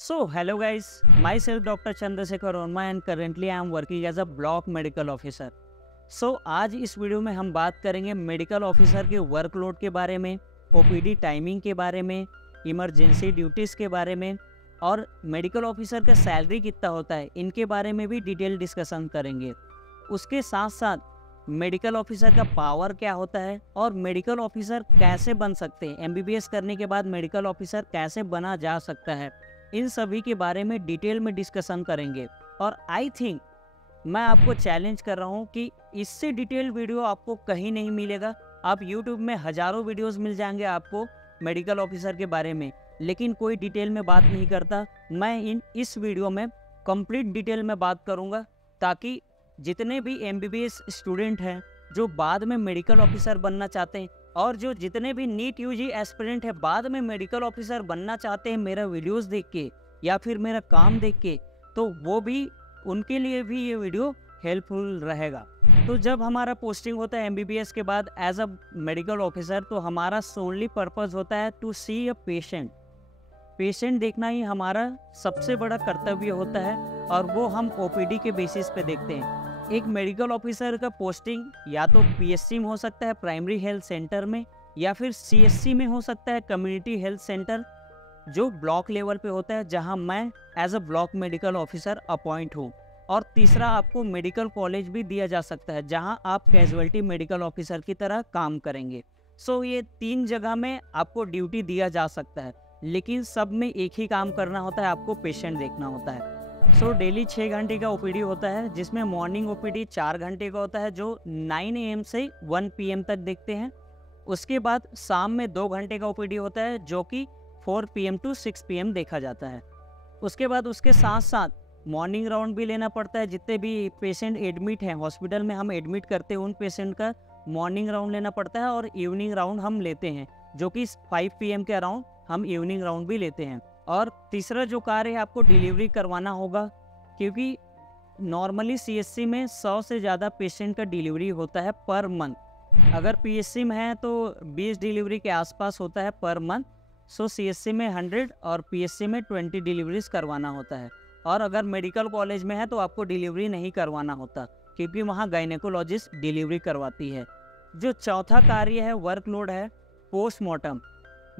So, hello guys, myself Dr. Chandrasekhar Verma and currently I am working as a block medical officer. So, आज इस video में हम बात करेंगे medical officer के वर्कलोड के बारे में, ओपीडी टाइमिंग के बारे में, इमरजेंसी ड्यूटीज़ के बारे में और मेडिकल ऑफिसर का सैलरी कितना होता है, इनके बारे में भी डिटेल डिस्कशन करेंगे। उसके साथ साथ मेडिकल ऑफिसर का पावर क्या होता है और मेडिकल ऑफिसर कैसे बन सकते हैं, एमबीबीएस करने के बाद मेडिकल ऑफिसर कैसे बना जा सकता है, इन सभी के बारे में डिटेल में डिस्कशन करेंगे। और आई थिंक मैं आपको चैलेंज कर रहा हूँ कि इससे डिटेल वीडियो आपको कहीं नहीं मिलेगा। आप यूट्यूब में हज़ारों वीडियोस मिल जाएंगे आपको मेडिकल ऑफिसर के बारे में, लेकिन कोई डिटेल में बात नहीं करता। मैं इस वीडियो में कंप्लीट डिटेल में बात करूँगा ताकि जितने भी एमबीबीएस स्टूडेंट हैं जो बाद में मेडिकल ऑफिसर बनना चाहते हैं और जो जितने भी नीट यूजी एस्पिरेंट है बाद में मेडिकल ऑफिसर बनना चाहते हैं मेरा वीडियोस देख के या फिर मेरा काम देख के, तो वो भी उनके लिए भी ये वीडियो हेल्पफुल रहेगा। तो जब हमारा पोस्टिंग होता है एमबीबीएस के बाद एज अ मेडिकल ऑफिसर, तो हमारा सोनली पर्पस होता है टू सी अ पेशेंट देखना ही हमारा सबसे बड़ा कर्तव्य होता है और वो हम ओपीडी के बेसिस पे देखते हैं। एक मेडिकल ऑफिसर का पोस्टिंग या तो पीएससी में हो सकता है, प्राइमरी हेल्थ सेंटर में, या फिर सीएससी में हो सकता है, कम्युनिटी हेल्थ सेंटर, जो ब्लॉक लेवल पे होता है, जहां मैं as a block medical officer appoint हूं। और तीसरा, आपको मेडिकल कॉलेज भी दिया जा सकता है जहां आप कैजुअल्टी मेडिकल ऑफिसर की तरह काम करेंगे। सो ये 3 जगह में आपको ड्यूटी दिया जा सकता है, लेकिन सब में एक ही काम करना होता है, आपको पेशेंट देखना होता है। सो डेली 6 घंटे का ओपीडी होता है, जिसमें मॉर्निंग ओपीडी 4 घंटे का होता है जो 9 AM से 1 PM तक देखते हैं। उसके बाद शाम में 2 घंटे का ओपीडी होता है जो कि 4 PM टू 6 PM देखा जाता है। उसके बाद उसके साथ साथ मॉर्निंग राउंड भी लेना पड़ता है। जितने भी पेशेंट एडमिट हैं हॉस्पिटल में, हम एडमिट करते हैं उन पेशेंट का मॉर्निंग राउंड लेना पड़ता है और इवनिंग राउंड हम लेते हैं जो कि 5 PM के अराउंड हम इवनिंग राउंड भी लेते हैं। और तीसरा जो कार्य है, आपको डिलीवरी करवाना होगा, क्योंकि नॉर्मली सीएससी में 100 से ज़्यादा पेशेंट का डिलीवरी होता है पर मंथ। अगर पीएससी में है तो 20 डिलीवरी के आसपास होता है पर मंथ। सो सीएससी में 100 और पीएससी में 20 डिलीवरीज करवाना होता है। और अगर मेडिकल कॉलेज में है तो आपको डिलीवरी नहीं करवाना होता, क्योंकि वहाँ गायनेकोलॉजिस्ट डिलीवरी करवाती है। जो चौथा कार्य है, वर्कलोड है, पोस्टमार्टम।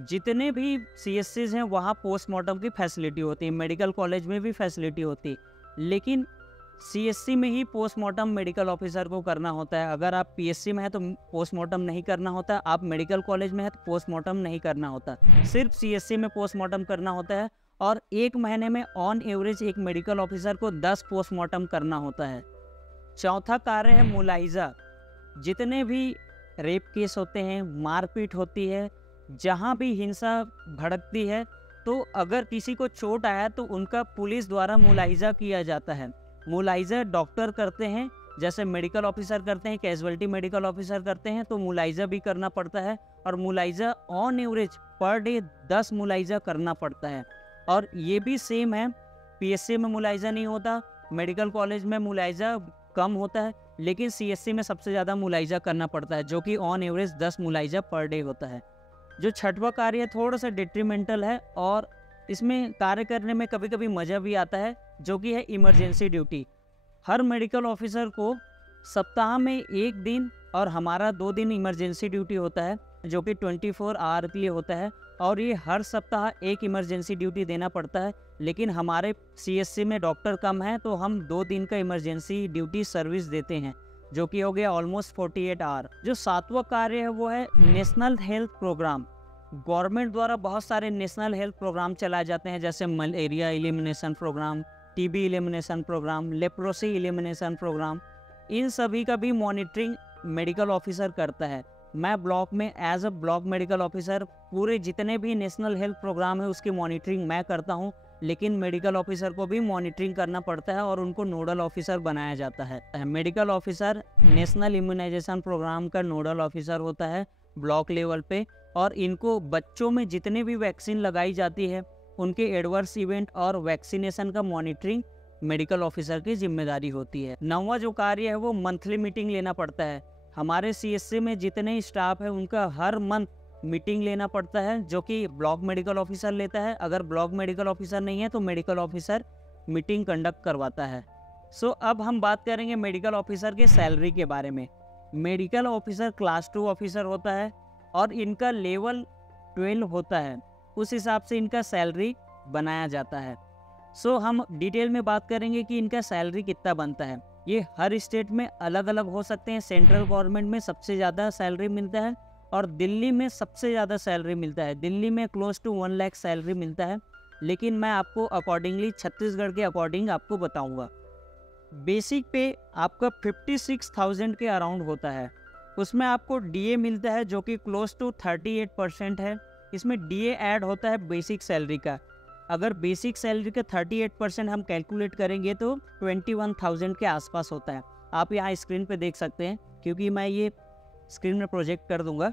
जितने भी सीएससीज हैं वहाँ पोस्टमार्टम की फैसिलिटी होती है, मेडिकल कॉलेज में भी फैसिलिटी होती है, लेकिन सीएससी में ही पोस्टमार्टम मेडिकल ऑफिसर को करना होता है। अगर आप पीएससी में है तो पोस्टमार्टम नहीं करना होता, आप मेडिकल कॉलेज में है तो पोस्टमार्टम नहीं करना होता, सिर्फ सीएससी में पोस्टमार्टम करना होता है। और 1 महीने में ऑन एवरेज एक मेडिकल ऑफिसर को 10 पोस्टमार्टम करना होता है। चौथा कार्य है मुलाहिजा। जितने भी रेप केस होते हैं, मारपीट होती है, जहाँ भी हिंसा भड़कती है, तो अगर किसी को चोट आया तो उनका पुलिस द्वारा मुलाहिजा किया जाता है। मुलाहिजा डॉक्टर करते हैं, जैसे मेडिकल ऑफिसर करते हैं, कैजुअल्टी मेडिकल ऑफिसर करते हैं, तो मुलाहिजा भी करना पड़ता है। और मुलाहिजा ऑन एवरेज पर डे 10 मुलाहिजा करना पड़ता है। और ये भी सेम है, पीएससी में मुलाहिजा नहीं होता, मेडिकल कॉलेज में मुलाहिजा कम होता है, लेकिन सीएससी में सबसे ज़्यादा मुलाहिजा करना पड़ता है, जो कि ऑन एवरेज 10 मुलाहिजा पर डे होता है। जो छठवां कार्य थोड़ा सा डिट्रीमेंटल है और इसमें कार्य करने में कभी कभी मज़ा भी आता है, जो कि है इमरजेंसी ड्यूटी। हर मेडिकल ऑफिसर को सप्ताह में 1 दिन और हमारा 2 दिन इमरजेंसी ड्यूटी होता है, जो कि 24 आवर के लिए होता है। और ये हर सप्ताह एक इमरजेंसी ड्यूटी देना पड़ता है, लेकिन हमारे सीएससी में डॉक्टर कम है तो हम 2 दिन का इमरजेंसी ड्यूटी सर्विस देते हैं, जो कि हो गया ऑलमोस्ट 48 आवर। जो 7वां कार्य है वो है नेशनल हेल्थ प्रोग्राम। गवर्नमेंट द्वारा बहुत सारे नेशनल हेल्थ प्रोग्राम चलाए जाते हैं, जैसे malaria elimination programme, TB elimination programme, leprosy elimination programme. इन सभी का भी मॉनिटरिंग मेडिकल ऑफिसर करता है। मैं ब्लॉक में as a block medical officer पूरे जितने भी नेशनल हेल्थ प्रोग्राम है उसकी मॉनिटरिंग मैं करता हूँ, लेकिन मेडिकल ऑफिसर को भी मॉनिटरिंग करना पड़ता है और उनको नोडल ऑफिसर बनाया जाता है। Medical officer national immunization program का नोडल ऑफिसर होता है ब्लॉक लेवल पे, और इनको बच्चों में जितने भी वैक्सीन लगाई जाती है उनके एडवर्स इवेंट और वैक्सीनेशन का मॉनिटरिंग मेडिकल ऑफिसर की जिम्मेदारी होती है। 9वां जो कार्य है वो मंथली मीटिंग लेना पड़ता है। हमारे सीएससी में जितने स्टाफ है उनका हर मंथ मीटिंग लेना पड़ता है, जो कि ब्लॉक मेडिकल ऑफिसर लेता है। अगर ब्लॉक मेडिकल ऑफिसर नहीं है तो मेडिकल ऑफिसर मीटिंग कंडक्ट करवाता है। अब हम बात करेंगे मेडिकल ऑफिसर के सैलरी के बारे में। मेडिकल ऑफिसर क्लास 2 ऑफिसर होता है और इनका लेवल 12 होता है, उस हिसाब से इनका सैलरी बनाया जाता है। हम डिटेल में बात करेंगे कि इनका सैलरी कितना बनता है। ये हर स्टेट में अलग अलग हो सकते हैं। सेंट्रल गवर्नमेंट में सबसे ज़्यादा सैलरी मिलता है और दिल्ली में सबसे ज़्यादा सैलरी मिलता है। दिल्ली में क्लोज टू 1 लाख सैलरी मिलता है, लेकिन मैं आपको अकॉर्डिंगली छत्तीसगढ़ के अकॉर्डिंग आपको बताऊंगा। बेसिक पे आपका 56,000 के अराउंड होता है। उसमें आपको डीए मिलता है जो कि क्लोज टू 38% है। इसमें डीए ऐड होता है बेसिक सैलरी का। अगर बेसिक सैलरी का 38% हम कैलकुलेट करेंगे तो 21,000 के आसपास होता है। आप यहाँ स्क्रीन पे देख सकते हैं, क्योंकि मैं ये स्क्रीन में प्रोजेक्ट कर दूंगा।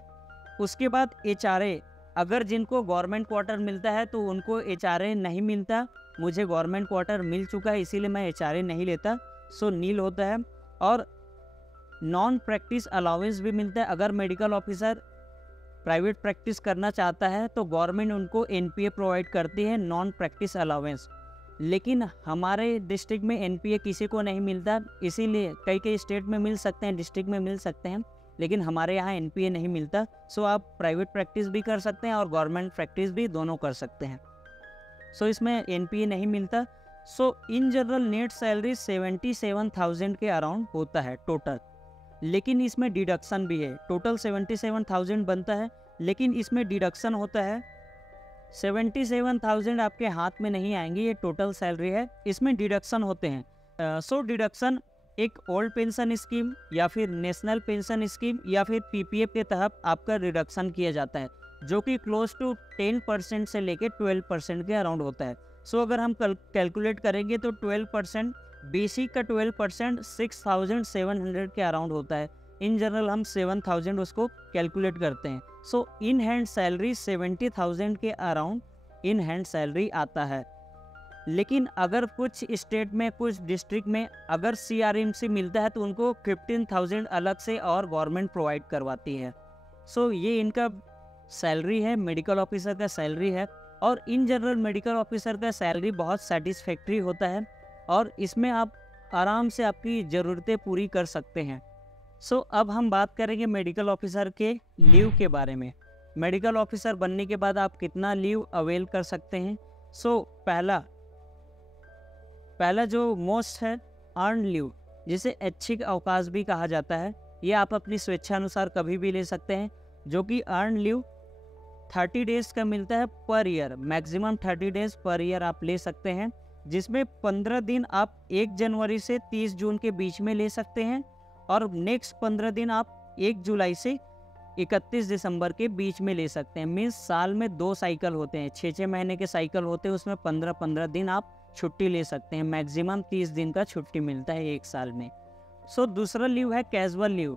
उसके बाद एचआरए, अगर जिनको गवर्नमेंट क्वार्टर मिलता है तो उनको एचआरए नहीं मिलता। मुझे गवर्नमेंट क्वार्टर मिल चुका है, इसीलिए मैं एचआरए नहीं लेता, नील होता है। और नॉन प्रैक्टिस अलाउंस भी मिलता है। अगर मेडिकल ऑफिसर प्राइवेट प्रैक्टिस करना चाहता है तो गवर्नमेंट उनको एनपीए प्रोवाइड करती है, नॉन प्रैक्टिस अलाउंस। लेकिन हमारे डिस्ट्रिक्ट में एनपीए किसी को नहीं मिलता, इसीलिए कई स्टेट में मिल सकते हैं, डिस्ट्रिक्ट में मिल सकते हैं, लेकिन हमारे यहाँ एनपीए नहीं मिलता। आप प्राइवेट प्रैक्टिस भी कर सकते हैं और गवर्नमेंट प्रैक्टिस भी दोनों कर सकते हैं। इसमें एनपीए नहीं मिलता। इन जनरल नेट सैलरी 77,000 के अराउंड होता है टोटल, लेकिन इसमें डिडक्शन भी है। टोटल 77,000 बनता है, लेकिन इसमें डिडक्शन होता है। 77,000 आपके हाथ में नहीं आएंगे, ये टोटल सैलरी है, इसमें डिडक्शन होते हैं। डिडक्शन एक ओल्ड पेंशन स्कीम या फिर नेशनल पेंशन स्कीम या फिर पीपीएफ के तहत आपका रिडक्शन किया जाता है, जो कि क्लोज टू 10% से लेके 12% के अराउंड होता है। अगर हम कैलकुलेट करेंगे तो 12%, बेसिक का 12% 6,700 के अराउंड होता है। इन जनरल हम 7,000 उसको कैलकुलेट करते हैं। इन हैंड सैलरी 70,000 के अराउंड इन हैंड सैलरी आता है। लेकिन अगर कुछ स्टेट में, कुछ डिस्ट्रिक्ट में अगर सीआरएमसी मिलता है तो उनको 15,000 अलग से और गवर्नमेंट प्रोवाइड करवाती है। ये इनका सैलरी है, मेडिकल ऑफिसर का सैलरी है। और इन जनरल मेडिकल ऑफिसर का सैलरी बहुत सेटिस्फैक्ट्री होता है और इसमें आप आराम से आपकी ज़रूरतें पूरी कर सकते हैं। अब हम बात करेंगे मेडिकल ऑफिसर के लीव के बारे में। मेडिकल ऑफिसर बनने के बाद आप कितना लीव अवेल कर सकते हैं। पहला जो मोस्ट है अर्न लीव, जिसे ऐच्छिक अवकाश भी कहा जाता है। ये आप अपनी स्वेच्छानुसार कभी भी ले सकते हैं, जो कि अर्न लीव 30 डेज का मिलता है per year. Maximum 30 days per year आप ले सकते हैं, जिसमें 15 दिन आप 1 जनवरी से 30 जून के बीच में ले सकते हैं और नेक्स्ट 15 दिन आप 1 जुलाई से 31 दिसंबर के बीच में ले सकते हैं। मीन्स साल में 2 साइकिल होते हैं, 6-6 महीने के साइकिल होते हैं, उसमें 15-15 दिन आप छुट्टी ले सकते हैं। मैक्सिमम 30 दिन का छुट्टी मिलता है 1 साल में। दूसरा लीव है casual leave.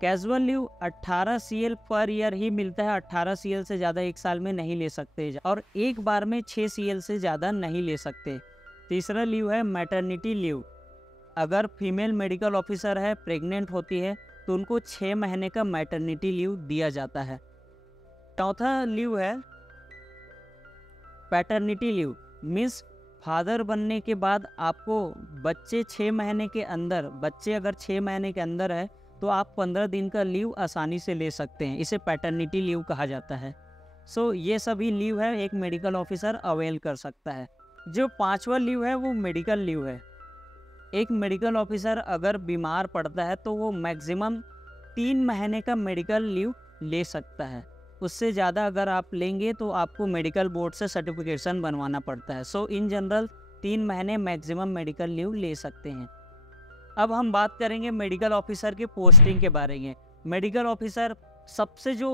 Casual leave 18 CL पर ईयर ही मिलता है। 18 CL से ज़्यादा 1 साल में नहीं ले सकते और एक बार में 6 CL से ज़्यादा नहीं ले सकते। तीसरा लीव है मैटरनिटी लीव। अगर फीमेल मेडिकल ऑफिसर है, प्रेग्नेंट होती है, तो उनको 6 महीने का मैटरनिटी लीव दिया जाता है। चौथा लीव है पैटर्निटी लीव। मीन्स फादर बनने के बाद आपको बच्चे 6 महीने के अंदर, बच्चे अगर 6 महीने के अंदर है तो आप 15 दिन का लीव आसानी से ले सकते हैं। इसे पैटर्निटी लीव कहा जाता है। ये सभी लीव है एक मेडिकल ऑफिसर अवेल कर सकता है। जो 5वां लीव है वो मेडिकल लीव है। एक मेडिकल ऑफिसर अगर बीमार पड़ता है तो वो मैक्सिमम 3 महीने का मेडिकल लीव ले सकता है। उससे ज़्यादा अगर आप लेंगे तो आपको मेडिकल बोर्ड से सर्टिफिकेशन बनवाना पड़ता है। इन जनरल 3 महीने मैक्सिमम मेडिकल लीव ले सकते हैं। अब हम बात करेंगे मेडिकल ऑफिसर के पोस्टिंग के बारे में। मेडिकल ऑफिसर सबसे जो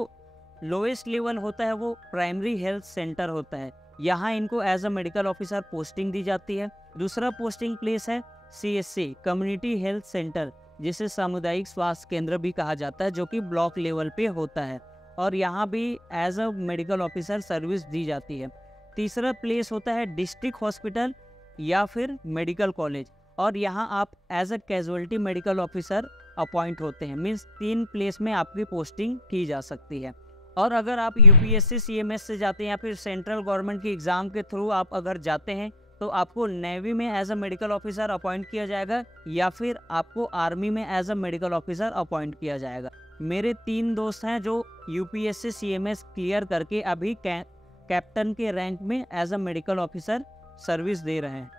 लोएस्ट लेवल होता है वो प्राइमरी हेल्थ सेंटर होता है। यहाँ इनको as a medical officer posting दी जाती है। दूसरा पोस्टिंग प्लेस है CHC कम्युनिटी हेल्थ सेंटर, जिसे सामुदायिक स्वास्थ्य केंद्र भी कहा जाता है, जो कि ब्लॉक लेवल पे होता है और यहाँ भी as a medical officer service दी जाती है। तीसरा प्लेस होता है डिस्ट्रिक्ट हॉस्पिटल या फिर मेडिकल कॉलेज, और यहाँ आप as a casualty medical officer appoint होते हैं। मीन्स 3 प्लेस में आपकी पोस्टिंग की जा सकती है। और अगर आप यूपीएससी सीएमएस से जाते हैं या फिर सेंट्रल गवर्नमेंट की एग्ज़ाम के थ्रू आप अगर जाते हैं तो आपको नेवी में as a medical officer appoint किया जाएगा या फिर आपको आर्मी में as a medical officer appoint किया जाएगा। मेरे 3 दोस्त हैं जो यूपीएससी सीएमएस क्लियर करके अभी कैप्टन के रैंक में as a medical officer service दे रहे हैं।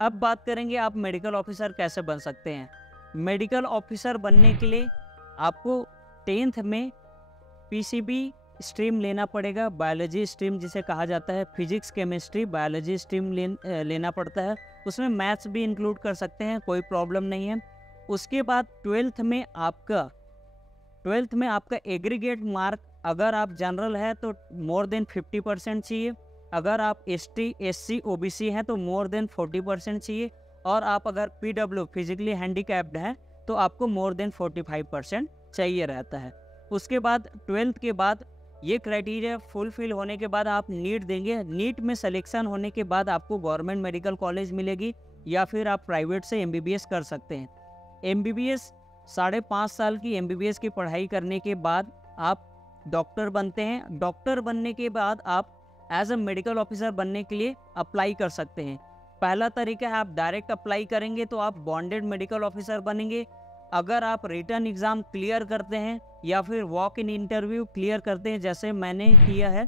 अब बात करेंगे आप मेडिकल ऑफिसर कैसे बन सकते हैं। मेडिकल ऑफिसर बनने के लिए आपको 10th में पीसीबी स्ट्रीम लेना पड़ेगा, बायोलॉजी स्ट्रीम जिसे कहा जाता है, फिजिक्स केमिस्ट्री बायोलॉजी स्ट्रीम लेना पड़ता है। उसमें मैथ्स भी इंक्लूड कर सकते हैं, कोई प्रॉब्लम नहीं है। उसके बाद 12th में आपका एग्रीगेट मार्क, अगर आप जनरल है तो मोर देन 50% चाहिए, अगर आप एसटी एससी ओबीसी हैं तो मोर देन 40% चाहिए, और आप अगर पीडब्ल्यू फिजिकली हैंडीकैप्ड हैं तो आपको मोर देन 45% चाहिए रहता है। उसके बाद 12th के बाद ये क्राइटेरिया फुलफिल होने के बाद आप नीट देंगे। नीट में सिलेक्शन होने के बाद आपको गवर्नमेंट मेडिकल कॉलेज मिलेगी या फिर आप प्राइवेट से एमबीबीएस कर सकते हैं। एमबीबीएस 5.5 साल की एमबीबीएस की पढ़ाई करने के बाद आप डॉक्टर बनते हैं। डॉक्टर बनने के बाद आप एज अ मेडिकल ऑफिसर बनने के लिए अप्लाई कर सकते हैं। पहला तरीका है आप डायरेक्ट अप्लाई करेंगे तो आप बॉन्डेड मेडिकल ऑफिसर बनेंगे। अगर आप रिटन एग्ज़ाम क्लियर करते हैं या फिर वॉक इन इंटरव्यू क्लियर करते हैं जैसे मैंने किया है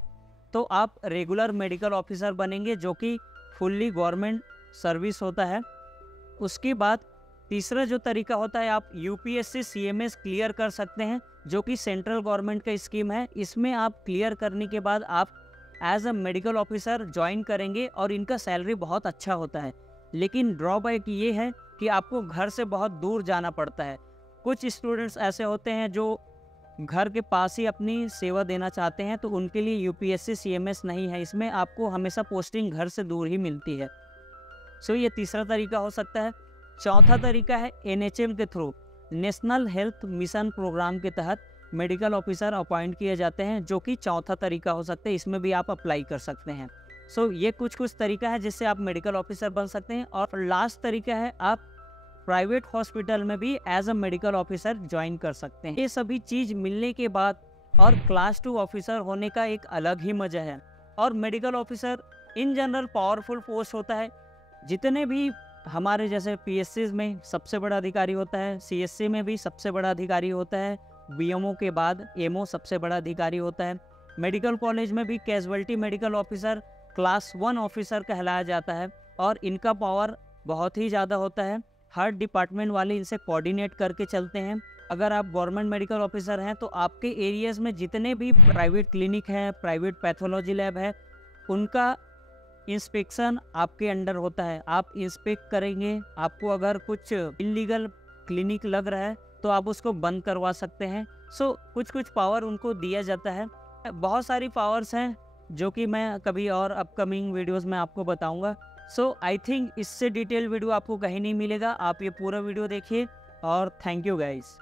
तो आप रेगुलर मेडिकल ऑफिसर बनेंगे जो कि फुल्ली गवर्नमेंट सर्विस होता है। उसके बाद तीसरा जो तरीका होता है आप यूपीएससी सीएमएस क्लियर कर सकते हैं जो कि सेंट्रल गवर्नमेंट का स्कीम है। इसमें आप क्लियर करने के बाद आप as a medical officer join करेंगे और इनका सैलरी बहुत अच्छा होता है। लेकिन ड्रॉबैक ये है कि आपको घर से बहुत दूर जाना पड़ता है। कुछ स्टूडेंट्स ऐसे होते हैं जो घर के पास ही अपनी सेवा देना चाहते हैं तो उनके लिए यूपीएससी सीएमएस नहीं है, इसमें आपको हमेशा पोस्टिंग घर से दूर ही मिलती है। सो ये तीसरा तरीका हो सकता है। चौथा तरीका है एनएचएम के through, national health mission program के तहत मेडिकल ऑफिसर अपॉइंट किए जाते हैं जो कि चौथा तरीका हो सकता है, इसमें भी आप अप्लाई कर सकते हैं। सो ये कुछ तरीका है जिससे आप मेडिकल ऑफिसर बन सकते हैं। और लास्ट तरीका है आप प्राइवेट हॉस्पिटल में भी as a medical officer join कर सकते हैं। ये सभी चीज़ मिलने के बाद और क्लास 2 ऑफिसर होने का एक अलग ही मज़ा है। और medical officer in general powerful post होता है। जितने भी हमारे जैसे पीएससी में सबसे बड़ा अधिकारी होता है, सीएससी में भी सबसे बड़ा अधिकारी होता है, बीएमओ के बाद एमओ सबसे बड़ा अधिकारी होता है। मेडिकल कॉलेज में भी casualty medical officer class 1 officer कहलाया जाता है और इनका पावर बहुत ही ज़्यादा होता है। हर डिपार्टमेंट वाले इनसे कोऑर्डिनेट करके चलते हैं। अगर आप गवर्नमेंट मेडिकल ऑफिसर हैं तो आपके एरियाज़ में जितने भी प्राइवेट क्लिनिक हैं, प्राइवेट पैथोलॉजी लैब है, उनका इंस्पेक्शन आपके अंडर होता है। आप इंस्पेक्ट करेंगे। आपको अगर कुछ इलीगल क्लिनिक लग रहा है तो आप उसको बंद करवा सकते हैं। सो कुछ पावर उनको दिया जाता है। बहुत सारी पावर्स हैं जो कि मैं कभी और अपकमिंग वीडियोस में आपको बताऊंगा। सो आई थिंक इससे डिटेल वीडियो आपको कहीं नहीं मिलेगा। आप ये पूरा वीडियो देखिए और थैंक यू गाइस।